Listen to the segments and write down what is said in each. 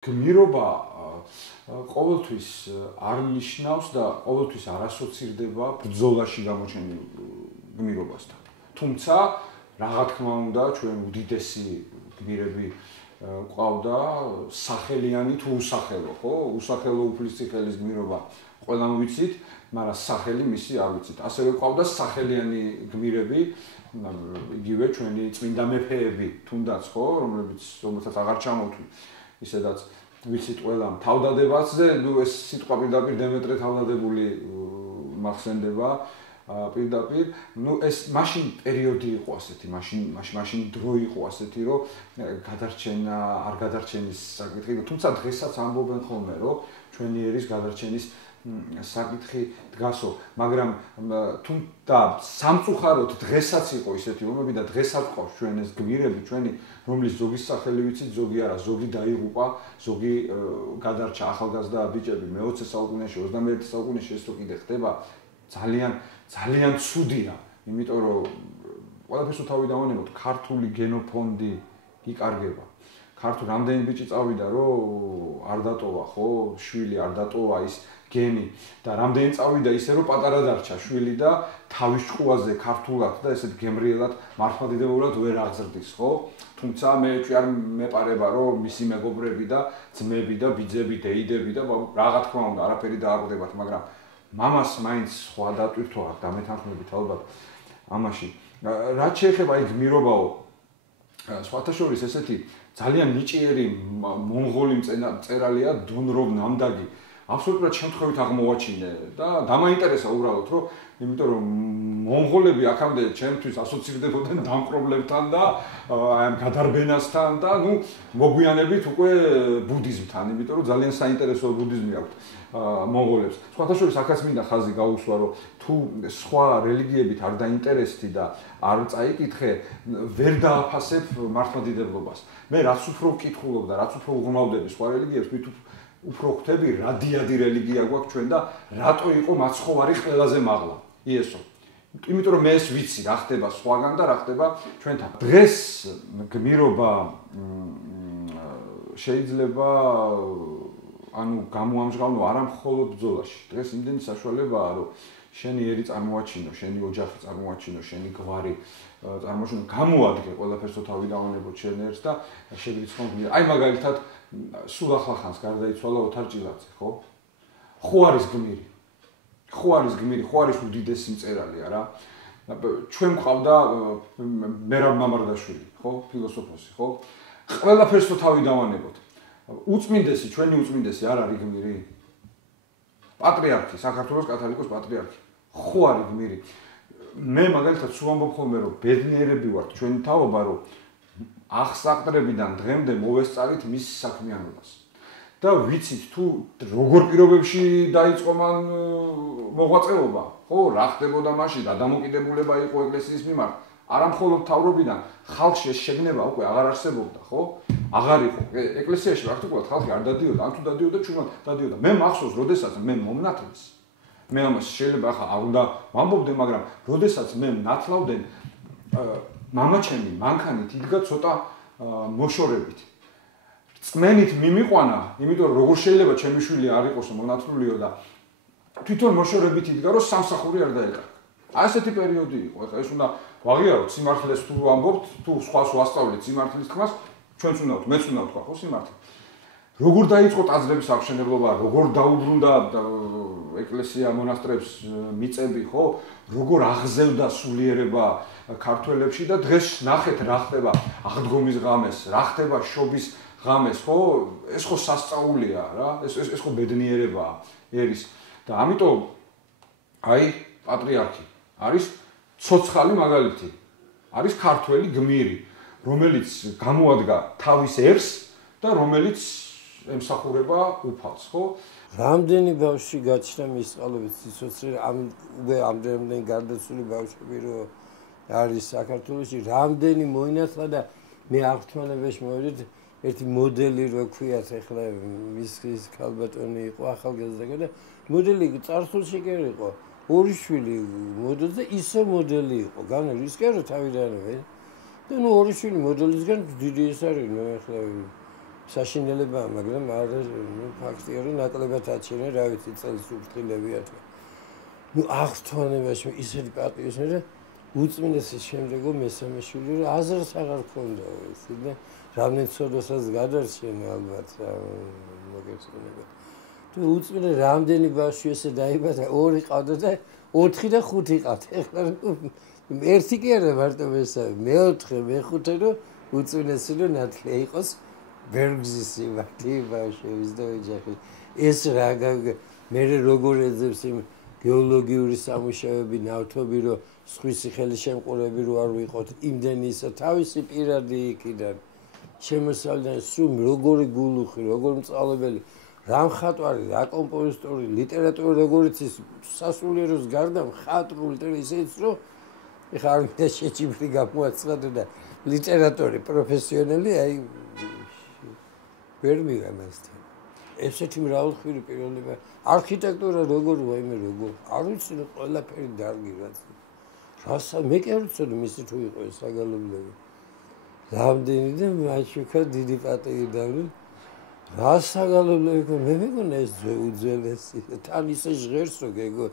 გმირობა ყოველთვის არ ნიშნავს და ყოველთვის არ ასოცირდება ბრძოლაში გამოჩენილ გმირობასთან. თუმცა რა თქმა უნდა, ჩვენ უდიდესი გმირები ყავდა სახელიანი თუ უსახელო, ხო? უსახელო უფლისწიფელის გმირობა ყველამ ვიცით, მაგრამ სახელი მისი არ ვიცით. ასევე ყავდა სახელიანი გმირები, იგივე ჩვენი წმინდა მეფეები თუნდაც, ხო, რომელსაც აღარ ჩამოვთვლი. ისედაც ვიცით ყველამ თავდადებაზე, ნუ ეს სიტყვა პირდაპირ დემეტრე თავდადებული მახსენდება პირდაპირ, ნუ ეს მაშინ პერიოდი იყო ასეთი, მაშინ დრო იყო ასეთი, რომ გადარჩენა, არ გადარჩენის საკითხი, თუმცა დღესაც ამბობენ ხოლმე, რომ ჩვენი ერის გადარჩენის საკითხი დგასო, მაგრამ თუმცა სამწუხაროდ დღესაც იყო ისეთი ომები და დღესაც ყავს ჩვენ ეს გმირები, ჩვენი რომლის ზოგის სახელი ვიცით, ზოგი არა, ზოგი დაიღუპა, ზოგი გადარჩა ახალგაზრდა ბიჭები მე-20 საუკუნეში, 21 საუკუნეში ეს თუ კიდე ხდება, ძალიან ცუდია, იმიტომ რომ ყველაფერს თავი დავანებოთ, ქართული გენოფონდი იკარგება. ქართულ რამდენი ბიჭი წავიდა, რომ არ დატოვა, ხო, შვილი არ დატოვა ის გენი და რამდენი წავიდა ისე რომ პატარა დარჩა შვილი და თავის ჭკუაზე ქართულად და ესეთ გემრიელად მართლმადიდებლად ვერ აღზრდის, ხო? თუმცა მე არ მეპარება რომ მისი მეგობრები და ძმები და ბიძები, დეიდები და რა თქმა უნდა არაფერი დააკვდებათ, მაგრამ მამას მაინც სხვა დატვირთვა აქვს და მეთანხმებით ალბათ ამაში. რაც შეეხება აი გმირობაო, სხვათა შორის ესეთი ძალიან ნიჭიერი მონღოლი მწერალია დუნროვ ნამდაგი. აბსოლუტურად შემთხვევით აღმოვაჩინე და დამაინტერესა უბრალოდ, რომ იმიტომ რომ მონღოლები აქამდე ჩემთვის ასოცირდებოდნენ დამპრობლებთან და აი ამ გადარბენასთან და ნუ მოგვიანებით უკვე ბუდიზმთან, იმიტომ რომ ძალიან საინტერესო ბუდიზმი აქვს მონღოლებს. სხვათა შორის აქაც მინდა ხაზი გაუსვა, რომ თუ სხვა რელიგიებით არ დაინტერესდი და არ წაიკითხე, ვერ დააფასებ მართლმადიდებლობას. მე რაც უფრო ვკითხულობ და რაც უფრო ვღრმავდები სხვა რელიგიებს, მით უფრო ხვდები რა დიადი რელიგია გვაქვს ჩვენ და რატო იყო მაცხოვარი ყველაზე მაღლა. იესო. იმიტომ რომ მე ეს ვიცი რა ხდება სხვაგან და რა ხდება ჩვენთან. დღეს გმირობა შეიძლება ანუ გამოამჟღავნო არა მხოლოდ ბრძოლაში. დღეს იმდენი საშუალებაა, რომ შენი ერი წარმოაჩინო, შენი ოჯახი წარმოაჩინო, შენი გვარი წარმოაჩინო, გამოადგე ყველაფერს თავი დავანებოთ შენ ერს და შეგრიცხო. აი მაგალითად სულ ახლახანს გარდაიცვალა ოთარ ჭილაძე, ხო? ხო არის გმირი. ხო არის უდიდესი მწერალი, არა? ჩვენ გვყავდა მერაბ მამარდაშვილი, ხო? ფილოსოფოსი, ხო? ყველაფერს თავი დავანებოთ. ჩვენი უწმინდესი არ არის გმირი? პატრიარქი, საქართველოს კათოლიკოს პატრიარქი. ხო არის გმირი. მე მაგალითად სულ ამბობ ხოლმე, რომ ბედნიერები ვართ ჩვენი თაობა, რომ აღსაყდრებიდან დღემდე მოვესწარით მის საქმიანობას. და ვიცით თუ როგორ პირობებში დაიწყო მან მოღვაწეობა, ხო, რა ხდებოდა მაშინ და დამოკიდებულება იყო ეკლესიის მიმართ. არა მხოლოდ თავრობიდან, ხალხში ეს შეგნება უკვე აღარ არსებობდა, ხო? აღარ იყო. ეკლესიაში პრაქტიკულად ხალხი არ დადიოდა, ან თუ დადიოდა, ჩუმად დადიოდა. მე მახსოვს, როდესაც მე მომნათლეს, მე ამას შეიძლება ახლა არ უნდა ვამბობდე, მაგრამ როდესაც მე ნათლავდნენ, მამაჩემი მანქანით იდგა ცოტა მოშორებით. წმენით მიმიყვანა, იმიტომ რომ როგორ შეიძლება ჩემი შვილი არ იყოს მონათლულიო და თვითონ მოშორებით იდგა, რომ სამსახური არ დაეკარგა. ასეთი პერიოდი იყო. ეხლა ეს უნდა ვაღიაროთ სიმართლეს თუ ამბობთ, თუ სხვას ვასწავლეთ სიმართლის თქმას, ჩვენც უნდა ვთქვათ, მეც უნდა ვთქვა, ხო, სიმართლე. როგორ დაიწყო ტაძრების აღშენებლობა, როგორ დაუბრუნდა ეკლესია მონასტრებს მიწები, ხო? როგორ აღზევდა სულიერება ქართველებში და დღეს ნახეთ რა ხდება აღდგომის ღამეს, რა ხდება შობის ღამეს, ხო? ეს ხო სასწაულია რა, ეს ხო ბედნიერებაა ერის. და ამიტომ აი პატრიარქი არის ცოცხალი მაგალითი. არის ქართველი გმირი, რომელიც გამოადგა თავის ერს და რომელიც ემსახურება უფალს, ხო? რამდენი ბავშვი გაჩნდა მისწყალობით სიცოცხლე, ამდენი გარდაცვლილი ბავშვები რო არის საქართველოში, რამდენი მოინათლა და მე აღთქმანებაში მოვიდეთ, ერთი მოდელი რო ქვიათ, ეხლა ის ქალბატონი იყო ახალგაზრდა და მოდელი წარსულში კი იყო. ორი შვილი მოდელს და ისო მოდელი იყო. განვლის კი რა თავიდანვე. და ნუ ორი შვილი მოდელისგან დიდი ეს არის, ნუ ეხლა საშინელებაა, მაგრამ არა ფაქტია, რომ ნაკლებად აჩერენ, რა ვიცი, წელს უფრთხილებიათ. ნუ აღთვალებაში ისეთი პატიოსნი და უწმინდესის შემდეგო მესამე შვილი რა აზრს აღარ ქონდა ისე და რამდენი ცოდვასაც გადარჩენ ალბათ მოგეცოდება. თუ უწმინდე რამდენი ბავშვი ესე დაიბადა, 2 ყავდა და 4 და 5 ყავდა. ეხლა ერთი კი არა მარტო მესამე, მეოთხე, მეხუთე რომ უწმინდესი რომ ნათლია იყოს ბერგზისი მარტი ბავშვების და ოჯახის. ეს რა მე როგორ ეძებს იმ გეოლოგიური სამუშაოები, ნავთობი რომ სხვისი ხელშემყურები რო არ ვიყოთ, იმდენი ისა თავისი პირადი იქიდან შემოსავლიდან სულ როგორი გულუხი, როგორ მწავლებელი, რა მხატვარი, რა კომპოზიტორი, ლიტერატურა როგორიც ის სასულიეროს გარდა მხატვრული და ისეც რომ ეხლა არ მინდა შეჭიბრი გამოაცხადო და ლიტერატორი პროფესიონალი აი ვერ მივამასთან. ესეთი მრავალხმიანი პიროვნება, არქიტექტურა როგორ ვაიმე როგორ არ ვიცი ყველაფერი დარგი რაც. რასა მე კი არ ვიცოდი მისი თუ იყო ეს საგალობლები. რამდენი და მაშუქა დიდი პატივი დავი. რა საგალობლები მე მეგონა ეს უძველესი. თან ისე ჟღერს რო გეგო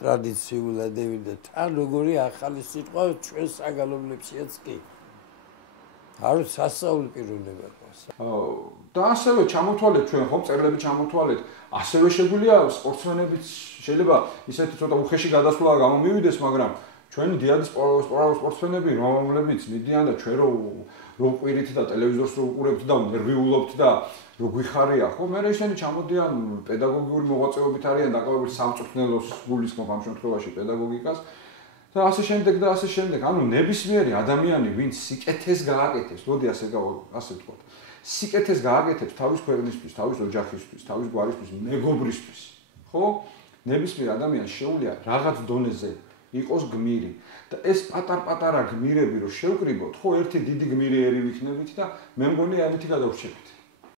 ტრადიციულად და თან როგორი ახალი სიტყვა ჩვენ საგალობლებშიაც კი. არ სასაული პიროვნება ყავს. და ასევე ჩამოთვალეთ ჩვენ ხომ წერილები ჩამოთვალეთ. ასევე შეგვიძლია სპორტსმენებიც შეიძლება ისეთი ცოტა უხეში გადასვლა გამომივიდეს, მაგრამ ჩვენი დიადის სპორტსმენები, რომლებიც მიდიან და ჩვენ რო ყვირით და ტელევიზორს რო უყურებთ და ნერვიულობთ და რო გვიხარია, ხო, მე ისინი ჩამოდიან პედაგოგიური მოღვაწეობით არიან დაყოლებული სამწვრთნელოს გულისხმობ ამ შემთხვევაში პედაგოგიკას. და ასე შემდეგ და ასე შემდეგ. ანუ ნებისმიერი ადამიანი, ვინც სიკეთეს გააკეთებს, მოდი ასე ვთქვათ. სიკეთეს გააკეთებს თავის ქვეყნისთვის, თავის ოჯახისთვის, თავის გვარისთვის, მეგობრისთვის, ხო? ნებისმიერ ადამიანს შეუძლია რაღაც დონეზე იყოს გმირი. და ეს პატარ-პატარა გმირები რო შევკრიბოთ, ხო, ერთი დიდი გმირი ერი ვიქნებით და მე მგონი ამითი გადავრჩებით.